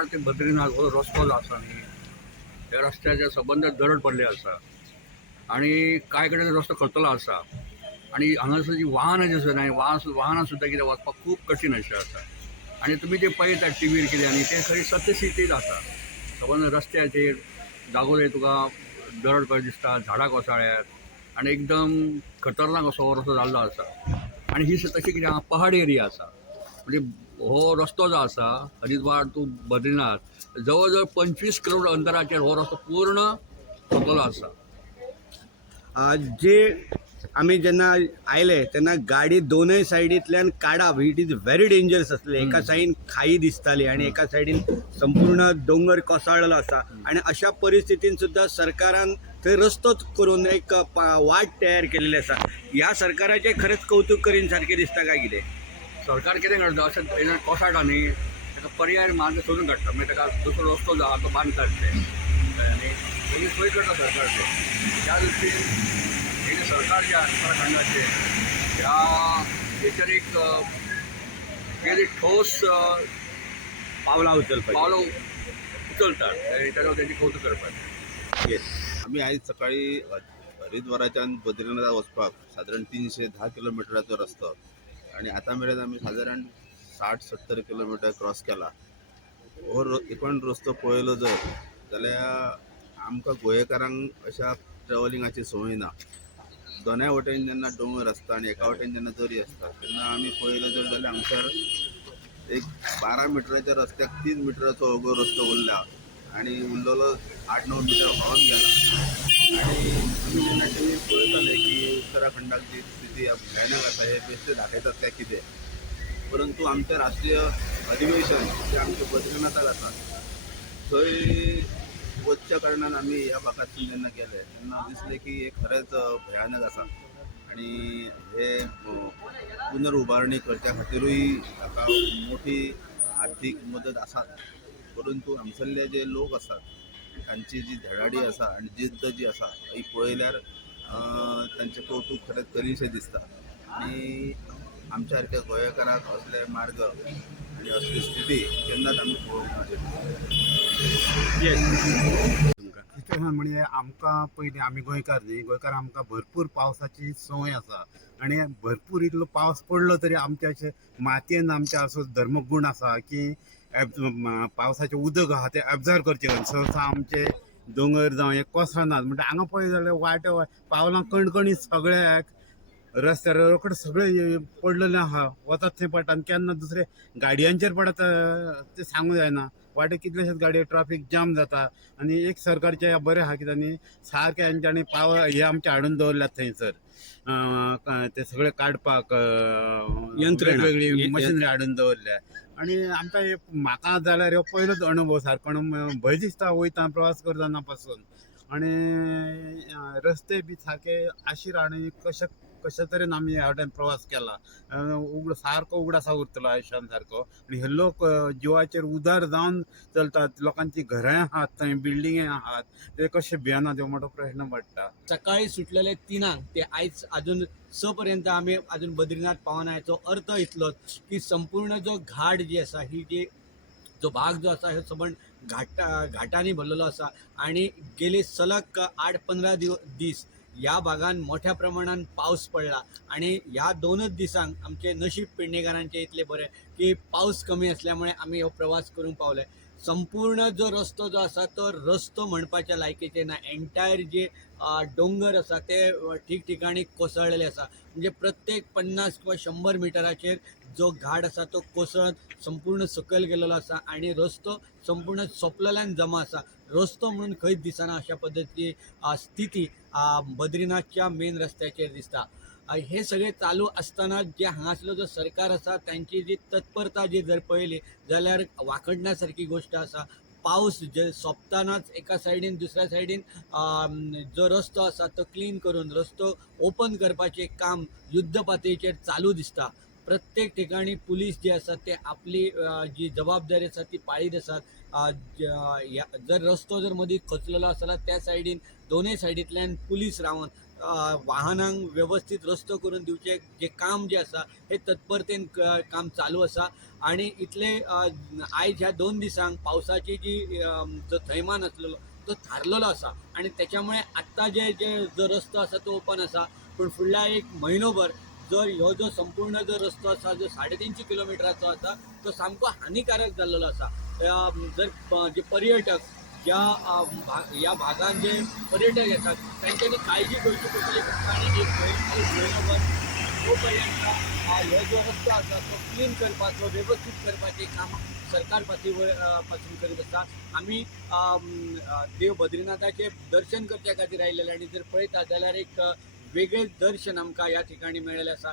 पहाड ते बद्रीनाथ हो रस्तो जो आसा न्ही त्या रस्त्याच्या संबंध दरड पडले आसा आणि कांय कडेन रस्तो खतलो आसा आणि हांगासर जी वाहनां जी आसा न्ही वाहनां सुद्दां कितें वचपाक खूब कठीण अशें आसा आणि तुम्ही जे पळयता टीव्हीर कितें आनी ते खरी सत्यस्थितीच आसा संबंद रस्त्याचेर जागोर तुका दरड कशें दिसता झाडां कोसळ्यात आणि एकदम खतरनाक असो हो रस्तो जाल्लो आसा आणि ही तशी कितें हांगा पहाड एरिया आसा म्हणजे हो रस्तो जो आसा हरिद्वार टू बद्रीनाथ जवळ जवळ 25 किलोमीटर अंतराचेर हो रस्तो पूर्ण सोंपलेलो आसा. जे आम्ही जेन्ना आयले तेन्ना गाडी दोनूय सायडींतल्यान काडप इट इज व्हेरी डेंजरस आसलें. एका सायडीन खाई दिसताली आणि एका सायडीन संपूर्ण डोंगर कोसळलेलो आसा आणि अशा परिस्थितीन सुद्दां सरकारान थंय रस्तोच करून एक वाट तयार केलेली आसा. ह्या सरकाराचें खरेंच कौतुक करीन सारकें दिसता काय कितें? सरकार कितें करता अशें हेजेर कोसळटा न्ही ताका पर्याय मार्ग सोदून काडटा मागीर ताका दुसरो रस्तो जो आसा तो बांदतात ते आनी तेजी सोय करता सरकार ते त्या दृश्टीन हेजें सरकार जे आसा उत्तराखंडाचें ह्या हेचेर एक कितें ठोस पावलां उचलपाची. पावलां उचलतात ताका तेजी कौतुक करपाचें. येस. आम्ही आज सकाळी हरिद्वाराच्यान बद्रीनाथ वचपाक साधारण 310 किलोमिटराचो रस्तो आणि आता मेरेन आम्ही साधारण 60-70 किलोमिटर क्रॉस केला. हो एकूण रस्तो पळयलो जर जाल्यार आमकां गोंयकारांक अशा ट्रॅव्हलिंगाची संवय ना. दोनाय वटेन जेन्ना डोंगर आसता आणि एका वटेन जेन्ना दरी आसता तेन्ना आमी पळयलो जर जाल्यार हांगसर एक 12 मिटराच्या रस्त्याक 3 मिटराचो अगो रस्तो उरला आणि उरलेलो 8-9 मिटर व्हांवन गेला. आणि आमी जेन्ना टीव्हीर पळयताले की उत्तराखंडाक जी स्थिती भयानक आसा हे बेश्टे दाखयतात काय कितें, परंतु आमचें राष्ट्रीय अधिवेशन जे आमचे बद्रीनाथाक आसा थंय वचच्या कारणान आमी ह्या भागातून जेन्ना गेले तेन्ना दिसलें की हे खरेंच भयानक आसा आणि हे पुनर्उबारणी करच्या खातीरूय ताका मोठी आर्थीक मदत आसा. परंतु हांगसरले जे लोक आसात तांची जी धडाडी आसा आणि जिद्द जी आसा ही पळयल्यार तांचें कौतुक खरेंच करीशें दिसता. आणि आमच्या सारक्या गोंयकाराक असले मार्ग आणि असली स्थिती केन्नाच आमी पळोवंक ना. येस. सिच्युएशन म्हणजे आमकां पयलीं आमी गोंयकार न्ही गोंयकार आमकां भरपूर पावसाची संवय आसा आणि भरपूर इतलो पावस पडलो तरी आमच्या अशें मातयेन आमचे असो धर्मगूण आसा की पावसाचें उदक आहा तें एब्जॉर्ब करचें सहसा आमचे दोंगर जावं हे कोसळनात. म्हणजे हांगा पळय जाल्यार वाट्यो पावलां कणकणी सगळ्याक रस्त्यार रोखडें सगळें पडलेलें आहा. वतात थंय पडटा आनी केन्ना दुसरे गाडयांचेर पडत तें सांगूं जायना. वाटे कितलेशेच गाडयो ट्राफीक जाम जाता आनी एक सरकारचें बरें आहा कित्याक सारकें हेंच्यांनी हे आमचे हाडून दवरल्यात थंयसर ते सगळे काडपाक यंत्रणा. वेगवेगळी मशिनरी हाडून दवरल्या. आणि आमकां म्हाका जाल्यार हो पयलोच अनुभव सारको भंय दिसता वयता प्रवास करतना पासून. आणि रस्ते बी सारके आशीर आणि कशा तरेन आमी ह्या वाटेन प्रवास केला. सारको उगडासा उरतलो आयुश्यान सारको. आणि हे लोक जिवाचेर उदार जावन चलतात. लोकांची घरां आहात थंय बिल्डिंगे आहात ते कशे भियेनात हो मोठो प्रश्न पडटा. सकाळी सुटलेले 3 ते आयज अजून 6 पर्यंत आम्ही अजून बद्रीनाथ पावना. याचो अर्थ इतलोच की संपूर्ण जो घाट जी आसा ही जी जो भाग जो आसा हे सबंद घाटांनी भरलेलो आसा आणि गेले सलग 8-15 दीस ह्या भागान मोठ्या प्रमाणात पाऊस पडला. आणि ह्या 2च दिसांक आमचे नशीब पेडणेकारांचे इतले बरे की पाऊस कमी असल्यामुळे आम्ही हो प्रवास करूंक पावले. संपूर्ण जो रस्तो जो आसा तो रस्तो म्हणपाच्या लायकीचे ना. एंटायर जे डोंगर आसा ते ठिकठिकाणी कोसळलेले आसा. म्हणजे प्रत्येक 50 किंवा 100 मिटराचेर जो घाट आसा तो कोसळत संपूर्ण सकयल गेलेलो आसा आणि रस्तो संपूर्ण सोंपलेल्यान जमा आसा. रस्तो म्हणून खंयच दिसना अशा पद्दतीची स्थिती बद्रीनाथच्या मेन रस्त्याचेर दिसता. हे सगळे चालू असताना जे हांगासलो जो सरकार आसा त्यांची जी तत्परता जी जर पळयली जाल्यार वाखडण्यासारखी गोष्ट आसा. पाऊस जे सोंपतानाच एका सायडीन दुसऱ्या सायडीन जो रस्तो आसा तो क्लीन करून रस्तो ओपन करपाचें काम युद्ध पातळीचेर चालू दिसता. प्रत्येक ठिकाणी पुलीस जे आसा ते आपली जी जबाबदारी आसा ती पाळीत आसात. जर रस्तो जर मदीं खचलेलो आसा जाल्यार त्या सायडीन दोनूय सायडींतल्यान पुलीस रावन वाहनांक व्यवस्थित रस्तो करून दिवचे जे काम जे आसा हे तत्परतेन काम चालू आसा आणि इतले आयज ह्या 2 दिसांक पावसाची जी जो थैमान आसलेलो तो थारलेलो आसा आणि त्याच्यामुळे आत्ता जे जे जो रस्तो आसा तो ओपन आसा पण फुडल्या एक म्हयनोभर जर ह्यो जो संपूर्ण जो रस्तो आसा जो 350 किलोमिटराचो आसा तो सामको हानिकारक जाल्लो आसा जर जे पर्यटक या भागात जे पर्यटक येतात त्यांच्यानी काळजी घेवची पडटली आणि एक म्हयनोभर तोपर्यंत ह्यो जो रस्तो आसा तो क्लीन करपाचो व्यवस्थित करपाचें काम सरकार पासून करीत आसा आमी देव बद्रीनाथाचे दर्शन करच्या खातीर आयलेले आणि जर पळयता जाल्यार एक वेगळें दर्शन आमकां ह्या ठिकाणी मेळिल्लें आसा